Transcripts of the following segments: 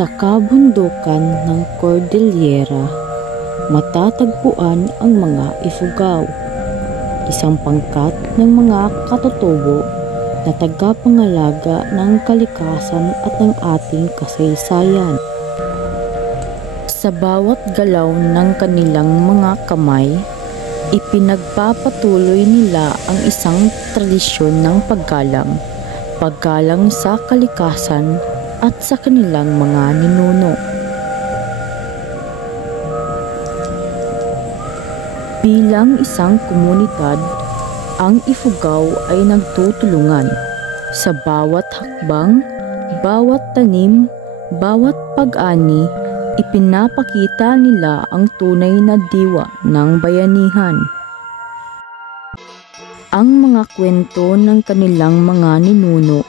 Sa kabundukan ng Cordillera, matatagpuan ang mga Ifugao, isang pangkat ng mga katutubo na tagapangalaga ng kalikasan at ng ating kasaysayan. Sa bawat galaw ng kanilang mga kamay, ipinagpapatuloy nila ang isang tradisyon ng paggalang sa kalikasan at sa kanilang mga ninuno. Bilang isang komunidad, ang Ifugao ay nagtutulungan sa bawat hakbang, bawat tanim, bawat pag-ani. Ipinapakita nila ang tunay na diwa ng bayanihan. Ang mga kwento ng kanilang mga ninuno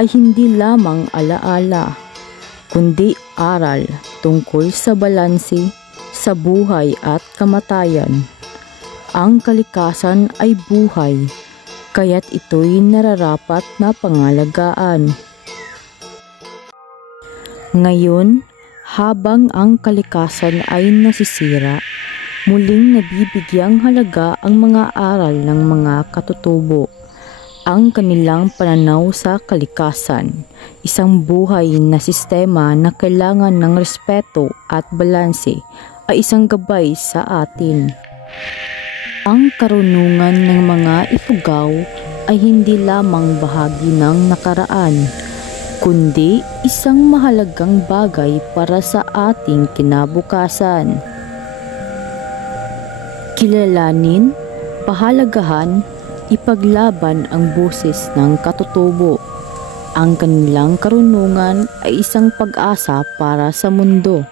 ay hindi lamang alaala, kundi aral tungkol sa balanse sa buhay at kamatayan. Ang kalikasan ay buhay, kaya't ito'y nararapat na pangalagaan. Ngayon, habang ang kalikasan ay nasisira, muling nabibigyang halaga ang mga aral ng mga katutubo. Ang kanilang pananaw sa kalikasan, isang buhay na sistema na kailangan ng respeto at balanse, ay isang gabay sa atin. Ang karunungan ng mga Ifugao ay hindi lamang bahagi ng nakaraan, kundi isang mahalagang bagay para sa ating kinabukasan. Kilalanin, pahalagahan, ipaglaban ang boses ng katutubo. Ang kanilang karunungan ay isang pag-asa para sa mundo.